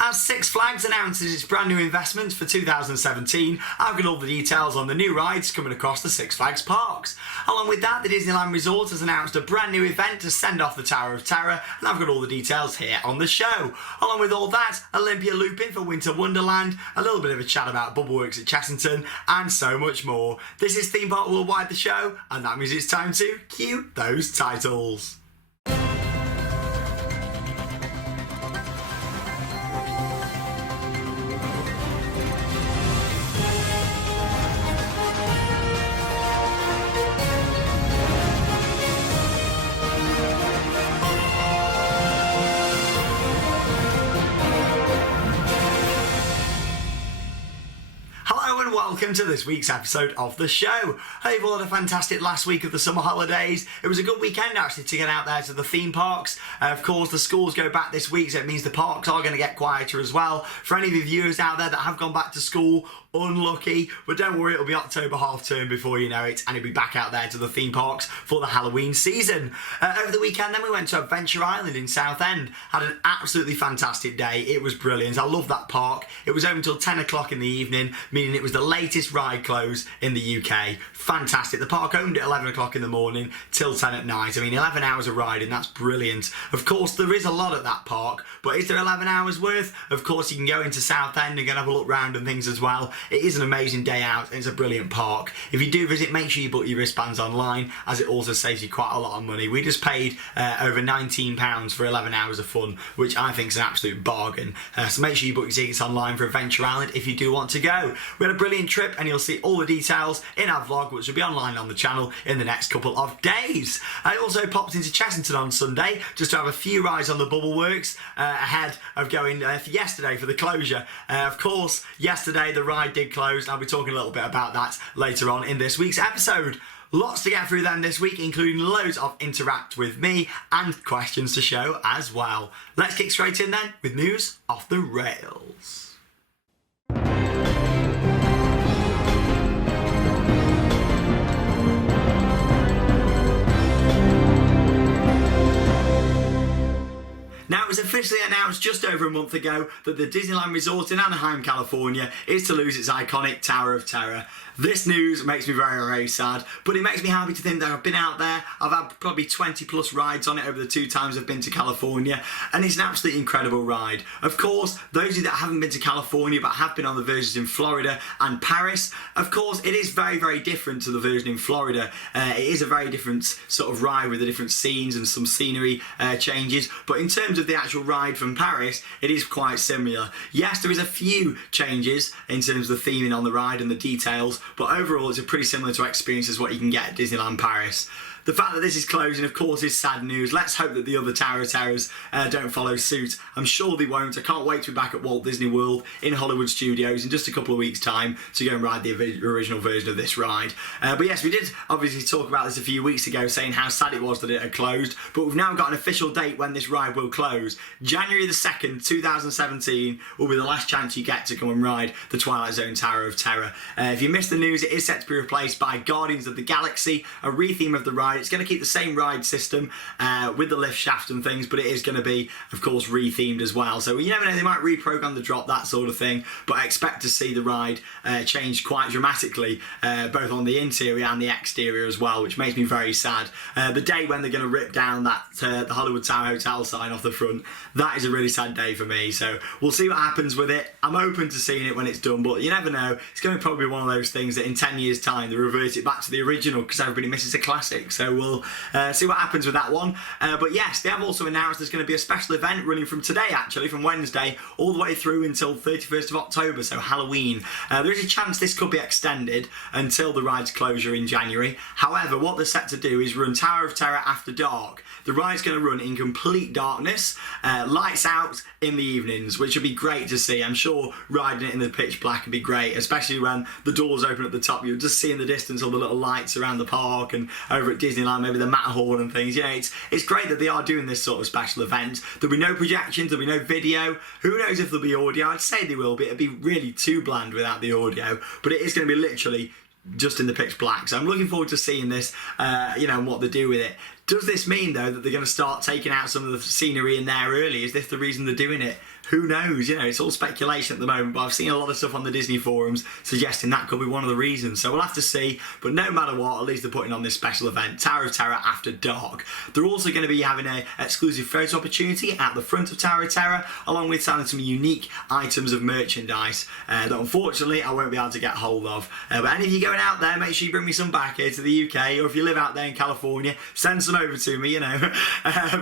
As Six Flags announces its brand new investment for 2017, I've got all the details on the new rides coming across the Six Flags parks. Along with that, the Disneyland Resort has announced a brand new event to send off the Tower of Terror, and I've got all the details here on the show. Along with all that, Olympia looping for Winter Wonderland, a little bit of a chat about Bubbleworks at Chessington, and so much more. This is Theme Park Worldwide, the show, and that means it's time to cue those titles. Welcome to this week's episode of the show. Hope you've all had a fantastic last week of the summer holidays. It was a good weekend actually to get out there to the theme parks. Of course, the schools go back this week, so it means the parks are going to get quieter as well. For any of you viewers out there that have gone back to school, unlucky, but don't worry, it'll be October half term before you know it, and it'll be back out there to the theme parks for the Halloween season. Over the weekend then we went to Adventure Island in Southend, had an absolutely fantastic day. It was brilliant. I love that park. It was open until 10 o'clock in the evening, meaning it was the latest ride close in the UK. Fantastic. The park opened at 11 o'clock in the morning till 10 at night. I mean, 11 hours of riding, that's brilliant. Of course, there is a lot at that park, but is there 11 hours worth? Of course, you can go into Southend and go and have a look round and things as well. It is an amazing day out. It's a brilliant park. If you do visit, make sure you book your wristbands online, as it also saves you quite a lot of money. We just paid over £19 for 11 hours of fun, which I think is an absolute bargain. So make sure you book your tickets online for Adventure Island if you do want to go. We had a brilliant trip, and you'll see all the details in our vlog, which will be online on the channel in the next couple of days. I also popped into Chessington on Sunday just to have a few rides on the Bubbleworks ahead of going for yesterday for the closure. Of course, yesterday the ride did close. I'll be talking a little bit about that later on in this week's episode. Lots to get through then this week, including loads of interact with me and questions to show as well. Let's kick straight in then with news off the rails. Now, it was officially announced just over a month ago that the Disneyland Resort in Anaheim, California is to lose its iconic Tower of Terror. This news makes me very, very sad, but it makes me happy to think that I've been out there. I've had probably 20 plus rides on it over the 2 times I've been to California, and it's an absolutely incredible ride. Of course, those of you that haven't been to California but have been on the versions in Florida and Paris, of course, it is very, very different to the version in Florida. It is a very different sort of ride with the different scenes and some scenery changes, but in terms of the actual ride from Paris, it is quite similar. Yes, there is a few changes in terms of the theming on the ride and the details, but overall it's a pretty similar to experience as what you can get at Disneyland Paris. The fact that this is closing, of course, is sad news. Let's hope that the other Tower of Terrors don't follow suit. I'm sure they won't. I can't wait to be back at Walt Disney World in Hollywood Studios in just a couple of weeks' time to go and ride the original version of this ride. But yes, we did obviously talk about this a few weeks ago, saying how sad it was that it had closed, but we've now got an official date when this ride will close. January the 2nd, 2017 will be the last chance you get to come and ride the Twilight Zone Tower of Terror. If you missed the news, it is set to be replaced by Guardians of the Galaxy, a retheme of the ride. It's going to keep the same ride system with the lift shaft and things, but it is going to be, of course, rethemed as well. So you never know, they might reprogram the drop, that sort of thing, but I expect to see the ride change quite dramatically, both on the interior and the exterior as well, which makes me very sad. The day when they're going to rip down that the Hollywood Tower Hotel sign off the front, that is a really sad day for me. So we'll see what happens with it. I'm open to seeing it when it's done, but you never know. It's going to probably be one of those things that in 10 years' time they revert it back to the original because everybody misses a classic. So we'll see what happens with that one. But yes, they have also announced there's going to be a special event running from today, actually, from Wednesday, all the way through until 31st of October, so Halloween. There is a chance this could be extended until the ride's closure in January. However, what they're set to do is run Tower of Terror after dark. The ride's going to run in complete darkness, lights out in the evenings, which would be great to see. I'm sure riding it in the pitch black would be great, especially when the doors open at the top. You'll just see in the distance all the little lights around the park and over at Disneyland, maybe the Matterhorn and things. You know, it's great that they are doing this sort of special event. There'll be no projections, there'll be no video. Who knows if there'll be audio? I'd say they will be. It'd be really too bland without the audio, but it is going to be literally just in the pitch black. So I'm looking forward to seeing this, and what they do with it. Does this mean, though, that they're going to start taking out some of the scenery in there early? Is this the reason they're doing it? who knows? You know, it's all speculation at the moment, but I've seen a lot of stuff on the Disney forums suggesting that could be one of the reasons. So we'll have to see, but no matter what, at least they're putting on this special event, Tower of Terror After Dark. They're also going to be having an exclusive photo opportunity at the front of Tower of Terror, along with selling some unique items of merchandise that unfortunately I won't be able to get hold of. But any of you going out there, make sure you bring me some back here to the UK, or if you live out there in California, send some over to me, you know.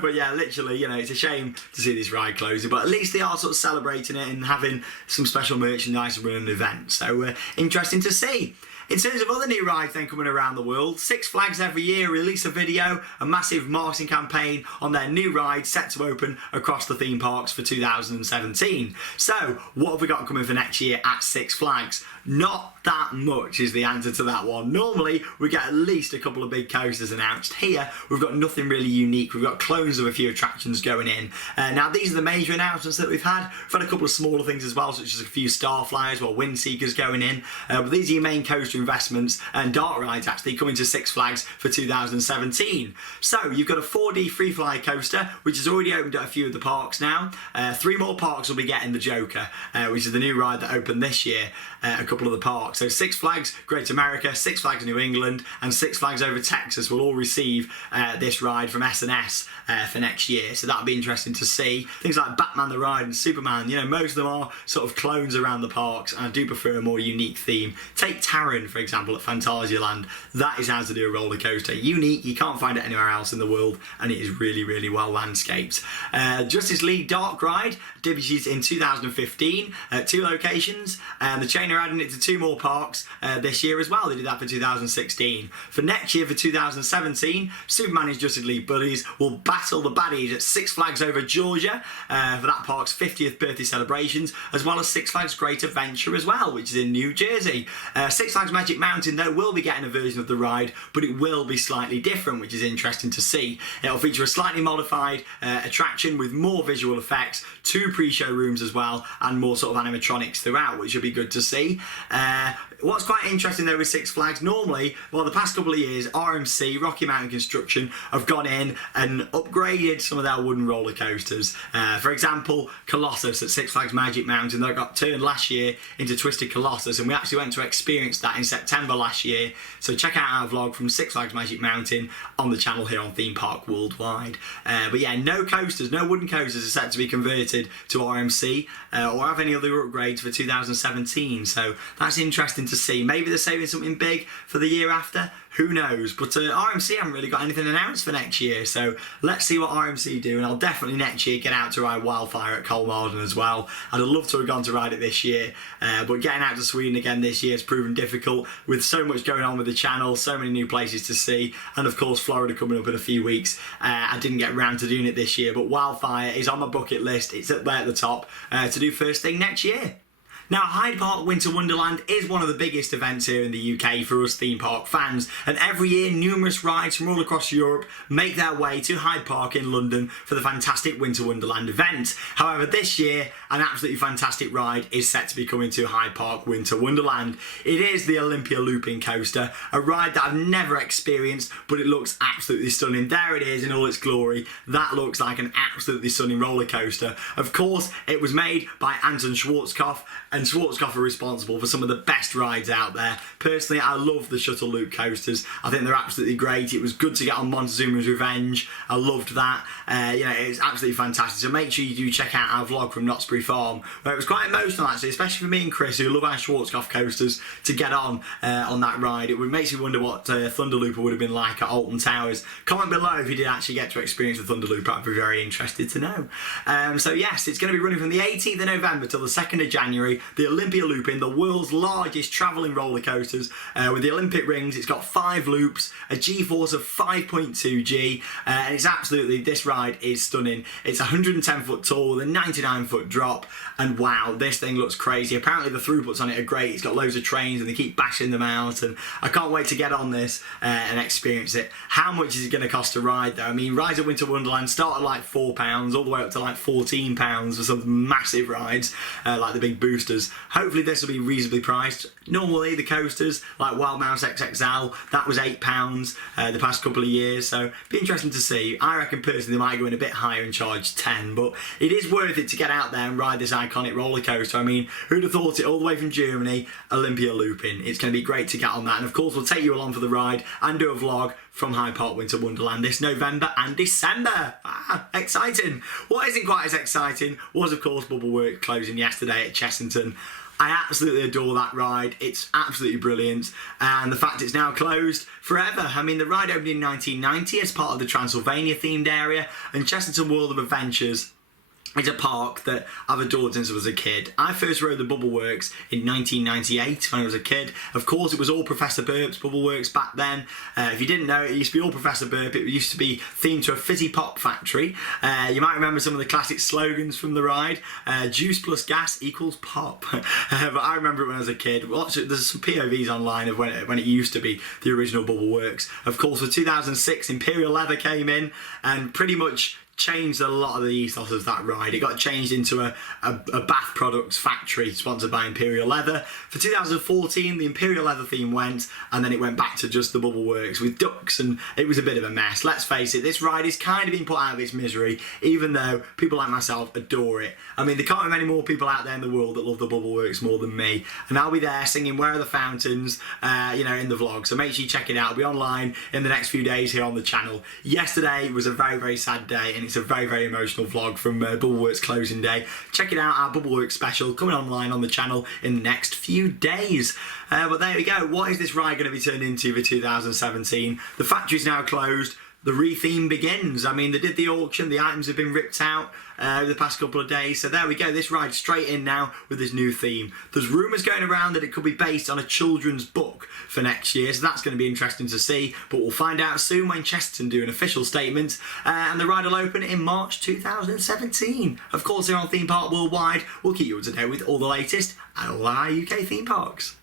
But yeah, literally, you know, it's a shame to see this ride closing, but at least they are sort of celebrating it and having some special merchandise and running an event. So interesting to see. In terms of other new rides then coming around the world, Six Flags every year release a video, a massive marketing campaign on their new ride set to open across the theme parks for 2017. So what have we got coming for next year at Six Flags? Not that much is the answer to that one. Normally we get at least a couple of big coasters announced. Here we've got nothing really unique. We've got clones of a few attractions going in. Now these are the major announcements that we've had. We've had a couple of smaller things as well, such as a few Starflyers or Windseekers going in. But these are your main coaster investments and dark rides actually coming to Six Flags for 2017. So you've got a 4D free fly coaster which has already opened at a few of the parks now. 3 more parks will be getting the Joker, which is the new ride that opened this year. A couple of the parks. So Six Flags Great America, Six Flags New England and Six Flags over Texas will all receive this ride from S&S for next year. So that'll be interesting to see. Things like Batman the Ride and Superman, you know, most of them are sort of clones around the parks, and I do prefer a more unique theme. Take Taron, for example, at Phantasialand. That is how to do a roller coaster. Unique, you can't find it anywhere else in the world, and it is really, really well landscaped. Justice League Dark Ride debuted in 2015 at 2 locations, and the chain are adding it to 2 more parks this year as well. They did that for 2016. For next year, for 2017, Superman is Justice League Buddies will battle the baddies at Six Flags over Georgia for that park's 50th birthday celebrations, as well as Six Flags Great Adventure as well, which is in New Jersey. Six Flags Magic Mountain, though, will be getting a version of the ride, but it will be slightly different, which is interesting to see. It'll feature a slightly modified attraction with more visual effects, 2 pre-show rooms as well, and more sort of animatronics throughout, which will be good to see. What's quite interesting though with Six Flags, normally, well, the past couple of years, RMC, Rocky Mountain Construction, have gone in and upgraded some of their wooden roller coasters. For example, Colossus at Six Flags Magic Mountain, that got turned last year into Twisted Colossus, and we actually went to experience that in September last year. So check out our vlog from Six Flags Magic Mountain on the channel here on Theme Park Worldwide. But yeah, no coasters, no wooden coasters are set to be converted to RMC or have any other upgrades for 2017. So that's interesting to see. Maybe they're saving something big for the year after. Who knows? But RMC haven't really got anything announced for next year, so let's see what RMC do, and I'll definitely next year get out to ride Wildfire at Kolmården as well. I'd have loved to have gone to ride it this year, but getting out to Sweden again this year has proven difficult with so much going on with the channel, so many new places to see, and of course Florida coming up in a few weeks. I didn't get around to doing it this year, but Wildfire is on my bucket list. It's up there at the top to do first thing next year. Now, Hyde Park Winter Wonderland is one of the biggest events here in the UK for us theme park fans, and every year numerous rides from all across Europe make their way to Hyde Park in London for the fantastic Winter Wonderland event. However, this year, an absolutely fantastic ride is set to be coming to Hyde Park Winter Wonderland. It is the Olympia Looping Coaster, a ride that I've never experienced, but it looks absolutely stunning. There it is in all its glory. That looks like an absolutely stunning roller coaster. Of course, it was made by Anton Schwarzkopf, and Schwarzkopf are responsible for some of the best rides out there. Personally, I love the shuttle loop coasters. I think they're absolutely great. It was good to get on Montezuma's Revenge. I loved that. You know, it's absolutely fantastic. So make sure you do check out our vlog from Knott's Berry Farm, where it was quite emotional actually, especially for me and Chris, who love our Schwarzkopf coasters, to get on that ride. It makes me wonder what Thunderlooper would have been like at Alton Towers. Comment below if you did actually get to experience the Thunderlooper. I'd be very interested to know. So yes, it's going to be running from the 18th of November till the 2nd of January. The Olympia Looping, the world's largest travelling roller coasters with the Olympic rings. It's got 5 loops, a G-force of 5.2 G, and it's absolutely, this ride is stunning. It's 110 foot tall with a 99 foot drop, and wow, this thing looks crazy. Apparently the throughputs on it are great. It's got loads of trains and they keep bashing them out, and I can't wait to get on this and experience it. How much is it going to cost to ride though? I mean, rides at Winter Wonderland start at like £4 all the way up to like £14 for some massive rides like the big boosters. Hopefully this will be reasonably priced. Normally the coasters like Wild Mouse XXL, that was £8 the past couple of years, so be interesting to see. I reckon personally they might go in a bit higher and charge 10, but it is worth it to get out there and ride this iconic roller coaster. I mean, who'd have thought it, all the way from Germany, Olympia looping. It's going to be great to get on that, and of course we'll take you along for the ride and do a vlog from Hyde Park Winter Wonderland this November and December. Exciting. What isn't quite as exciting was of course Bubbleworks closing yesterday at Chessington. I absolutely adore that ride. It's absolutely brilliant, and the fact it's now closed forever. I mean, the ride opened in 1990 as part of the Transylvania themed area, and Chessington World of Adventures is a park that I've adored since I was a kid. I first rode the Bubbleworks in 1998 when I was a kid. Of course, it was all Professor Burp's Bubbleworks back then. If you didn't know, it used to be all Professor Burp. It used to be themed to a fizzy pop factory. You might remember some of the classic slogans from the ride. Juice plus gas equals pop. But I remember it when I was a kid. There's some POVs online of when it used to be the original Bubbleworks. Of course, for 2006, Imperial Leather came in and pretty much changed a lot of the ethos of that ride. It got changed into a bath products factory sponsored by Imperial Leather. For 2014, the Imperial Leather theme went, and then it went back to just the Bubbleworks with ducks, and it was a bit of a mess. Let's face it, this ride is kind of being put out of its misery, even though people like myself adore it. I mean, there can't be many more people out there in the world that love the Bubbleworks more than me, and I'll be there singing Where Are the Fountains, in the vlog, so make sure you check it out. It'll be online in the next few days here on the channel. Yesterday was a very, very sad day, and it's a very, very emotional vlog from Bubbleworks closing day. Check it out, our Bubbleworks special coming online on the channel in the next few days. But there we go. What is this ride going to be turned into for 2017? The factory's now closed. The re-theme begins. I mean, they did the auction, the items have been ripped out over the past couple of days, so there we go, this ride's straight in now with this new theme. There's rumours going around that it could be based on a children's book for next year, so that's going to be interesting to see, but we'll find out soon when Chesterton do an official statement, and the ride will open in March 2017. Of course, here on Theme Park Worldwide, we'll keep you up to date with all the latest at all our UK theme parks.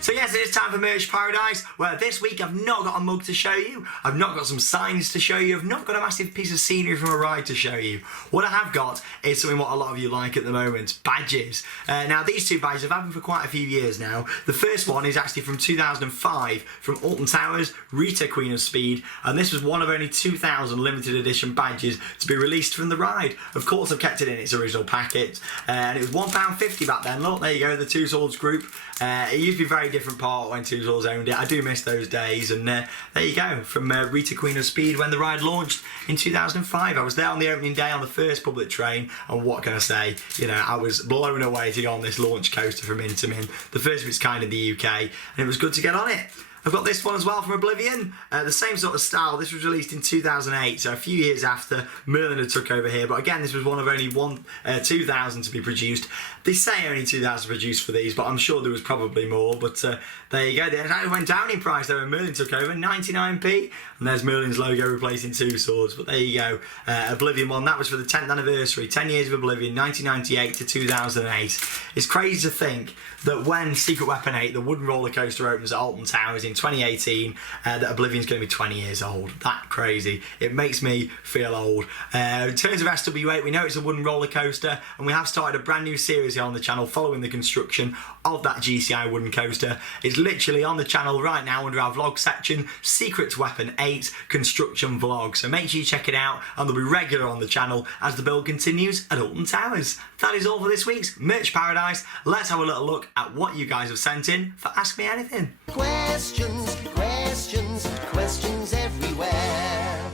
So yes, it is time for Merch Paradise, where this week I've not got a mug to show you, I've not got some signs to show you, I've not got a massive piece of scenery from a ride to show you. What I have got is something what a lot of you like at the moment, badges. Now these two badges have happened for quite a few years now. The first one is actually from 2005 from Alton Towers, Rita Queen of Speed, and this was one of only 2,000 limited edition badges to be released from the ride. Of course I've kept it in its original packet, and it was £1.50 back then. Look, there you go, the Two Swords group. It used to be a very different part when Two Swords owned it. I do miss those days, and there you go, from Rita Queen of Speed when the ride launched in 2005. I was there on the opening day on the first public train, and what can I say, I was blown away to go on this launch coaster from Intamin, the first of its kind in the UK, and it was good to get on it. I've got this one as well from Oblivion, the same sort of style. This was released in 2008, so a few years after Merlin had took over here, but again this was one of only 2,000 to be produced. They say only 2,000 produced for these, but I'm sure there was probably more, but there you go. They actually went down in price though when Merlin took over, 99p, and there's Merlin's logo replacing Two Swords, but there you go. Oblivion one, that was for the 10th anniversary, 10 years of Oblivion, 1998 to 2008. It's crazy to think that when Secret Weapon 8, the wooden roller coaster, opens at Alton Towers in 2018, that Oblivion's going to be 20 years old. That crazy. It makes me feel old. In terms of SW8, we know it's a wooden roller coaster, and we have started a brand new series here on the channel following the construction of that GCI wooden coaster. It's literally on the channel right now under our vlog section, Secret Weapon 8 construction vlog. So make sure you check it out, and they'll be regular on the channel as the build continues at Alton Towers. That is all for this week's Merch Paradise. Let's have a little look at what you guys have sent in for Ask Me Anything. Questions, questions, questions everywhere.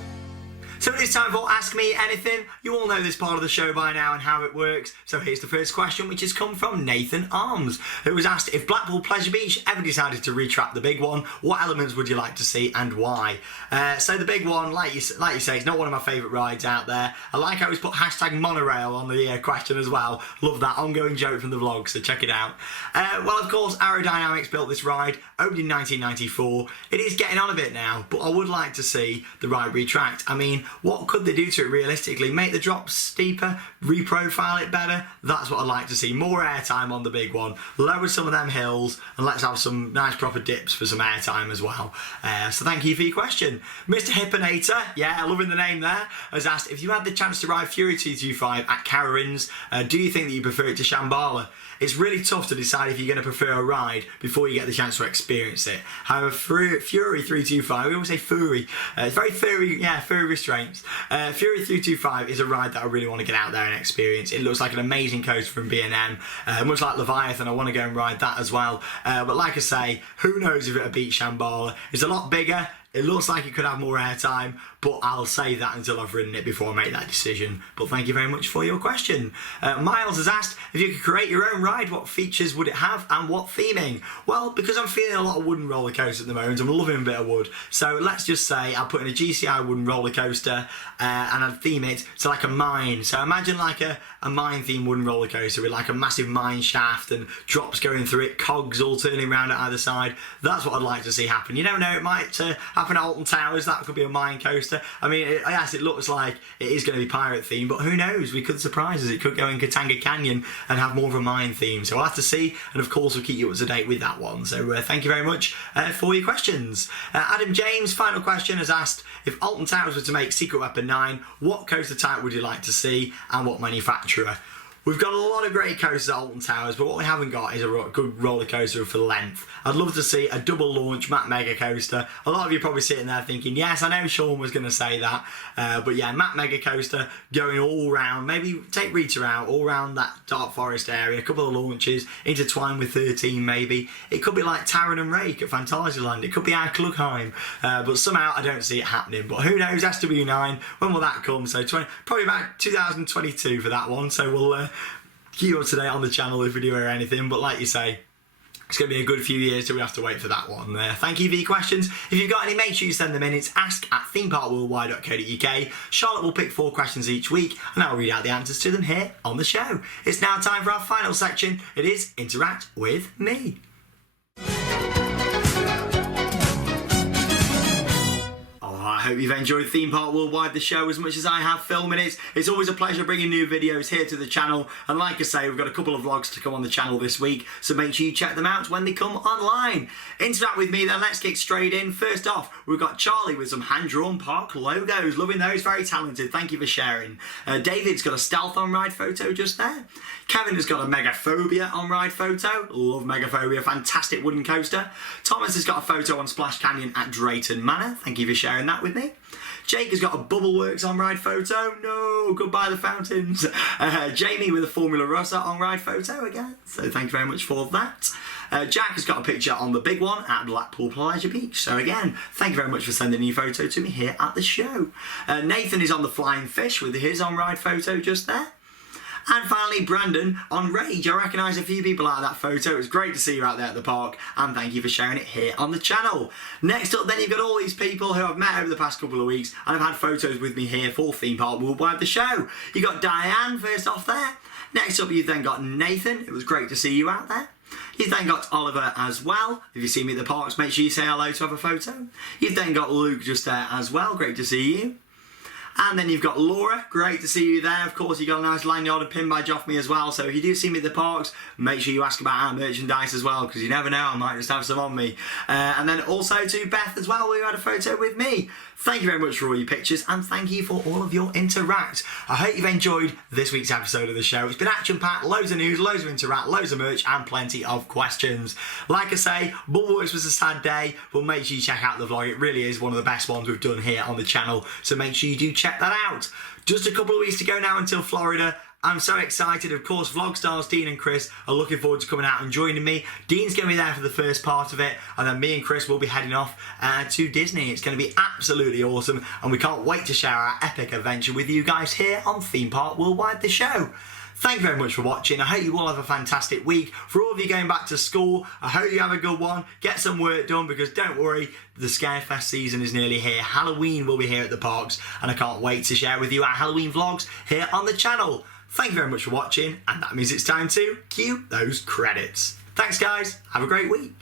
So it's time for Ask Me Anything. You all know this part of the show by now and how it works. So here's the first question, which has come from Nathan Arms, who was asked, if Blackpool Pleasure Beach ever decided to retrap the big one, what elements would you like to see and why? So the big one, like you say, is not one of my favourite rides out there. I like how he's put hashtag monorail on the question as well. Love that ongoing joke from the vlog, so check it out. Well, of course, Aerodynamics built this ride, opened in 1994. It is getting on a bit now, but I would like to see the ride retract. I mean, what could they do to it realistically? Make the drops steeper, reprofile it better? That's what I'd like to see. More airtime on the big one, lower some of them hills, and let's have some nice proper dips for some airtime as well. So thank you for your question. Mr. Hippinator, yeah, loving the name there, has asked, if you had the chance to ride Fury 225 at Carowinds, do you think that you prefer it to Shambhala? It's really tough to decide if you're going to prefer a ride before you get the chance to experience it. However, Fury 325, we always say Fury, it's very furry, yeah, furry restraints. Fury 325 is a ride that I really want to get out there and experience. It looks like an amazing coaster from B&M, much like Leviathan. I want to go and ride that as well. But like I say, who knows if it'll beat Shambhala. It's a lot bigger. It looks like it could have more airtime, but I'll save that until I've ridden it before I make that decision. But thank you very much for your question. Miles has asked, if you could create your own ride, what features would it have and what theming? Well, because I'm feeling a lot of wooden roller coasters at the moment, I'm loving a bit of wood. So let's just say I'll put in a GCI wooden roller coaster and I'd theme it to like a mine. So imagine like a mine themed wooden roller coaster with like a massive mine shaft and drops going through it, cogs all turning around at either side. That's what I'd like to see happen. You never know, it might happen at Alton Towers. That could be a mine coaster. I mean, yes, it looks like it is going to be pirate themed, but who knows? We could surprise us. It could go in Katanga Canyon and have more of a mine theme. So we'll have to see, and of course we'll keep you up to date with that one. So thank you very much for your questions. Adam James, final question, has asked, if Alton Towers were to make Secret Weapon 9, what coaster type would you like to see and what manufacturer? We've got a lot of great coasters at Alton Towers, but what we haven't got is a good roller coaster for length. I'd love to see a double launch Matt Mega Coaster. A lot of you are probably sitting there thinking, yes, I know Shawn was going to say that. But yeah, Matt Mega Coaster going all round, maybe take Rita out, all round that Dark Forest area, a couple of launches, intertwined with 13 maybe. It could be like Taron and Rake at Phantasialand. It could be our Klugheim. But somehow I don't see it happening. But who knows, SW9, when will that come? So probably about 2022 for that one. So we'll keep you up to date on the channel if we do hear anything, but like you say, it's going to be a good few years till we have to wait for that one. Thank you for your questions. If you've got any, make sure you send them in. It's ask@themeparkworldwide.co.uk. Charlotte will pick 4 questions each week and I'll read out the answers to them here on the show. It's now time for our final section. It is Interact with Me. I hope you've enjoyed Theme Park Worldwide, the show, as much as I have filming it. It's always a pleasure bringing new videos here to the channel. And like I say, we've got a couple of vlogs to come on the channel this week, so make sure you check them out when they come online. Interact with me then, let's kick straight in. First off, we've got Charlie with some hand-drawn park logos. Loving those, very talented. Thank you for sharing. David's got a stealth on-ride photo just there. Kevin has got a Megaphobia on-ride photo. Love Megaphobia, fantastic wooden coaster. Thomas has got a photo on Splash Canyon at Drayton Manor. Thank you for sharing that with me. Jake has got a Bubbleworks on-ride photo. No, goodbye the fountains. Jamie with a Formula Rossa on-ride photo again. So thank you very much for that. Jack has got a picture on the big one at Blackpool Pleasure Beach. So again, thank you very much for sending your photo to me here at the show. Nathan is on the Flying Fish with his on-ride photo just there. And finally, Brandon on Rage. I recognise a few people out of that photo. It was great to see you out there at the park, and thank you for sharing it here on the channel. Next up then, you've got all these people who I've met over the past couple of weeks and have had photos with me here for Theme Park Worldwide, the show. You got Diane first off there. Next up, you've then got Nathan. It was great to see you out there. You've then got Oliver as well. If you see me at the parks, make sure you say hello to have a photo. You've then got Luke just there as well. Great to see you. And then you've got Laura, great to see you there. Of course, you got a nice lanyard and pin badge off me as well. So if you do see me at the parks, make sure you ask about our merchandise as well, because you never know, I might just have some on me. And then also to Beth as well, who had a photo with me. Thank you very much for all your pictures, and thank you for all of your interact. I hope you've enjoyed this week's episode of the show. It's been action-packed, loads of news, loads of interact, loads of merch, and plenty of questions. Like I say, Bubbleworks was a sad day, but make sure you check out the vlog. It really is one of the best ones we've done here on the channel, so make sure you do check that out. Just a couple of weeks to go now until Florida. I'm so excited. Of course, vlog stars Dean and Chris are looking forward to coming out and joining me. Dean's going to be there for the first part of it, and then me and Chris will be heading off to Disney. It's going to be absolutely awesome, and we can't wait to share our epic adventure with you guys here on Theme Park Worldwide, the show. Thank you very much for watching. I hope you all have a fantastic week. For all of you going back to school, I hope you have a good one. Get some work done, because don't worry, the Scarefest season is nearly here. Halloween will be here at the parks, and I can't wait to share with you our Halloween vlogs here on the channel. Thank you very much for watching, and that means it's time to cue those credits. Thanks guys, have a great week.